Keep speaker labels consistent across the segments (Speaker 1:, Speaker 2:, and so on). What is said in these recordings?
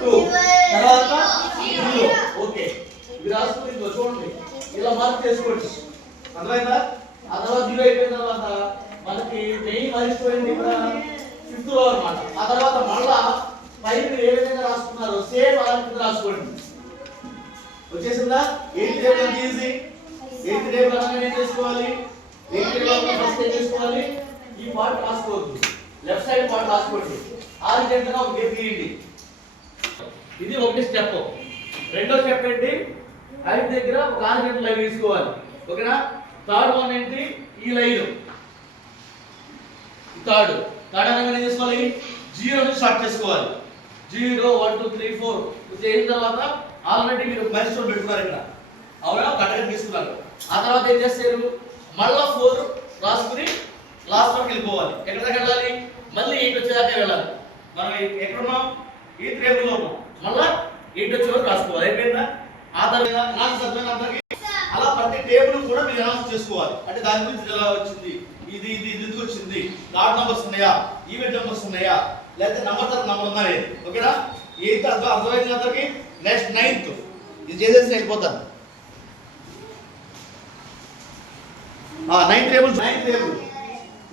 Speaker 1: Two తర్వాత zero okay. ఇది రాసుకుని ఇదిగో చూడండి. ఇలా మార్క్ చేసుకోండి. అర్థమైందా? ఆ తర్వాత జీరో అయిపోయిన తర్వాత మనకి మెయిన్ మరిచిపోయింది ఇక్కడ ఫిఫ్త్లో అనమాట ఆ తర్వాత మళ్ళా పైన ఏ విధంగా రాసుకున్నారో సేమ్ అలా కింద రాసుకోండి. వచ్చేసిందా? ఎయిత్ టేబుల్ ఎంత ఈజీ ఎయిత్ టేబుల్ అనగా ఏం చేసుకోవాలి? ఎయిత్ టేబుల్ ఫస్ట్ ఏం చేసుకోవాలి? ఈ పార్ట్ రాసుకోవద్దు. లెఫ్ట్ సైడ్ పార్ట్ రాసుకోండి. ఆరు గంటగా ఒక గేమ్ తీయండి ఇది ఒకటి స్టెప్. రెండో స్టెప్ ఏంటి? ఐదు దగ్గర ఒక ఆరు గంటల లైన్ తీసుకోవాలి. ఓకేనా? థర్డ్ వన్ ఏంటి? ఈ లైన్. థర్డ్. థర్డ్ అనగా ఏం చేసుకోవాలి జీరో నుంచి స్టార్ట్ చేసుకోవాలి. Zero one two three four. చేసిన తర్వాత ఆల్రెడీ మీరు మైల్ పెట్టుకున్నారు ఇక్కడ. అవునా? కట్టగా తీసుకున్నారు. ఆ తర్వాత ఏం చేస్తారు? మళ్ళా ఫోర్ రాసుకుని లాస్ట్ వరకు వెళ్ళిపోవాలి. ఎక్కడ వెళ్ళాలి? మళ్ళీ ఎయిట్ వచ్చేదాకా వెళ్ళాలి. మనం ఎక్కడున్నాం ఈ త్రేబుల్లో ఉన్నాం మళ్ళా ఎయిట్ వచ్చే రాసుకోవాలి. అయిపోయిందా? ఆ తర్వాత నాకు అర్థమైన అందరికీ అలా ప్రతి టేబుల్ కూడా మీరు అనౌన్స్ చేసుకోవాలి. అంటే దాని గురించి ఎలా వచ్చింది? ఇది ఇది ఇది ఎందుకు వచ్చింది? కార్డ్ నెంబర్స్ ఉన్నాయా? ఈవెంట్ నెంబర్స్ ఉన్నాయా? లేకపోతే నెంబర్ తర్వాత నంబర్ లేదు? ఓకేనా? ఎయిత్ అర్థం అర్థమైంది అందరికి? నెక్స్ట్ నైన్త్ ఇది చేసేసి వెళ్ళిపోతాను ninth table ninth table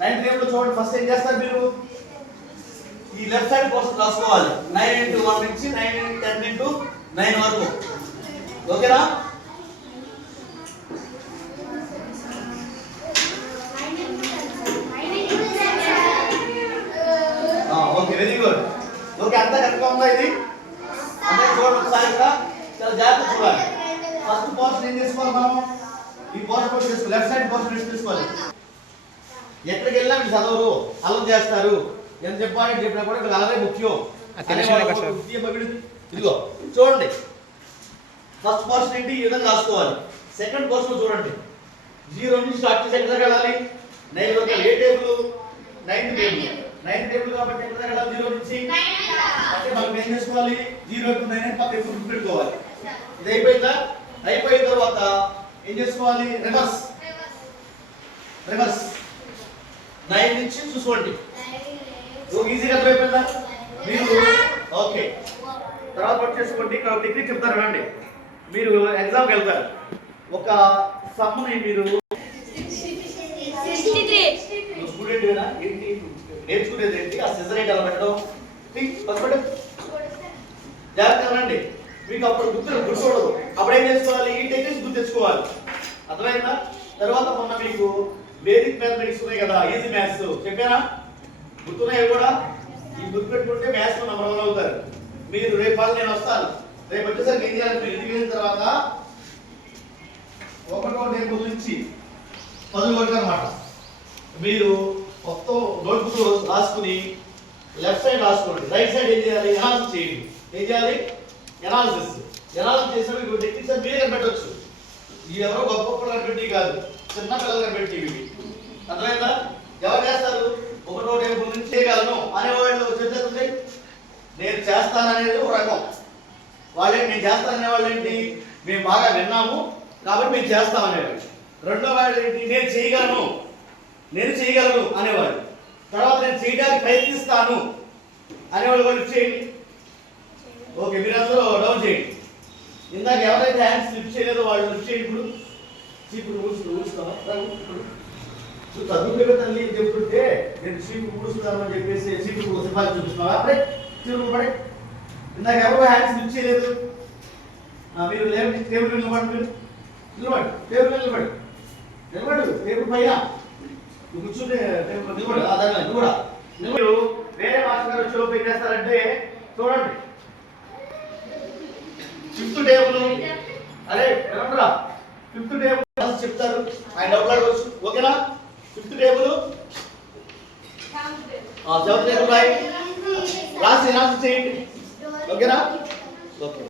Speaker 1: ninth table చూడండి. ఫస్ట్ ఏం చేస్తారు మీరు? ఈ లెఫ్ట్ సైడ్ పోర్షన్ రాసుకోవాలి. నైన్ ఇంటూ వన్ నుంచి నైన్ టెన్ ఇంటూ నైన్ వరకు. ఓకేనా? ఓకే వెరీ గుడ్ ఓకే అంతా కరెక్ట్గా ఉందా ఇది? అంటే చూడండి ఒకసారి ఇక్కడ. చాలా జాగ్రత్త చూడాలి. ఫస్ట్ పోర్షన్ ఏం తీసుకోవాలి మనం ఈ పోర్షన్ కూడా తీసుకోవాలి లెఫ్ట్ సైడ్ పోర్షన్ తీసుకోవాలి. ఎక్కడికి వెళ్ళినా మీరు చదవరు అల్లం చేస్తారు. ఎంత చెప్పాలి చెప్పినా కూడా ఇక్కడ అలాగే ముఖ్యం. ఇదిగో చూడండి. ఫస్ట్ పోర్షన్ ఏంటి? ఈ విధంగా రాసుకోవాలి. సెకండ్ పోర్షన్ చూడండి. జీరో నుంచి స్టార్ట్ చేసి ఎక్కడ దాకా వెళ్ళాలి? నైన్ వరకు ఏ table? Nine table. Nine table కాబట్టి ఎక్కడ దాకా వెళ్ళాలి? జీరో నుంచి? అంటే మనం ఏం చేసుకోవాలి? జీరో టు నైన్ అని పక్కన గుర్తు పెట్టుకోవాలి. ఇది అయిపోయిందా? అయిపోయిన తర్వాత ఏం చేసుకోవాలి? రివర్స్ రివర్స్ నైన్ నుంచి చూసుకోండి. ఓ ఈజీగా అర్థమైపోయిందా మీరు ఓకే తర్వాత వర్క్ చేసుకోండి ఇక్కడ డిగ్రీ చెప్తారు రండి. మీరు ఎగ్జామ్కి వెళ్తారు. ఒక సమ్ని మీరు స్టూడెంట్ ఏంటి? నేర్చుకునేది ఏంటి? ఆ సిజర్ ఏంటి అలా పెట్టడం. జాగ్రత్తగా రండి. మీకు అప్పుడు గుర్తు గుర్తుకోవడదు అప్పుడు ఏం చేసుకోవాలి ఈ టెక్నిక్స్ గుర్తు తెచ్చుకోవాలి. అర్థమైందా? తర్వాత మొన్న మీకు వేదిక్ మ్యాథమెటిక్స్ ఉన్నాయి కదా ఈజీ మ్యాథ్స్ చెప్పారా గుర్తున్నాయి కూడా? ఈ గుర్తు పెట్టుకుంటే మ్యాథ్స్లో నెంబర్ వన్ అవుతారు. మీరు రేపు వాళ్ళు నేను వస్తాను. రేపు వచ్చేసరికి ఏం చేయాలి? మీరు ఇంటికి వెళ్ళిన తర్వాత ఒకటో టేబుల్ నుంచి పది వరకు అనమాట మీరు మొత్తం నోట్బుక్ రాసుకుని లెఫ్ట్ సైడ్ రాసుకోండి. రైట్ సైడ్ ఏం చేయాలి? ఎనాలిసిస్ చేయండి. ఏం చేయాలి? ఎనాలిసిస్ ఎనాలిసిస్ చేసినా మీకు టెక్నిక్స్ మీరే కనిపెట్టవచ్చు ఎవరో గొప్ప గొప్ప కనిపెట్టి కాదు. చిన్న పిల్లలు కనిపెట్టి ఇవి అర్థమైందా? ఒకటో నుంచి చేయగలను అనేవాళ్ళు చెప్తుంది నేను చేస్తాననేది ఒక రకం. వాళ్ళేంటి నేను చేస్తాననే వాళ్ళు ఏంటి మేము బాగా విన్నాము కాబట్టి మేము చేస్తామనేవాళ్ళు రెండో వాళ్ళు ఏంటి? నేను చేయగలను. నేను చేయగలను అనేవాళ్ళు. తర్వాత నేను చేయడానికి ప్రయత్నిస్తాను అనేవాళ్ళు వాళ్ళు చేయండి. ఓకే మీరందరూ డౌన్ చేయండి. ఇందాక ఎవరైతే హ్యాండ్స్ లిఫ్ట్ చేయలేదో వాళ్ళు లిఫ్ట్ చేయండి ఇప్పుడు. చీపురు ఊడుస్తూ ఊడుస్తావా నువ్వు చదువుకునే తల్లి అని చెప్తుంటే నేను చీపురు ఊడుస్తాను అని చెప్పేసి చీపురు సిఫార్సు చూపిస్తున్నావా? అప్పుడే చీపురు పడే ఇందాక ఎవరు హ్యాండ్స్ లిఫ్ట్ చేయలేదు. మీరు లేవండి టేబుల్ నిలబడి మీరు. నిలబడి టేబుల్ నిలబడి. నిలబడు టేబుల్ పైన. నువ్వు కూర్చుంటే టేబుల్ నిలబడు ఆ దాని మీద కూడా మీరు వేరే మాస్టర్ గారు వచ్చి ఏం చేస్తారంటే చూడండి. Fifth table. అరే ఏమంటారా ఫిఫ్త్ టేబుల్ చెప్తారు ఆయన డబ్బులు అడగచ్చు ఓకేనా ఫిఫ్త్ టేబుల్? సెవెంత్ టేబుల్ రాయి. రాసి రాసి చేయండి. ఓకేనా? ఓకే.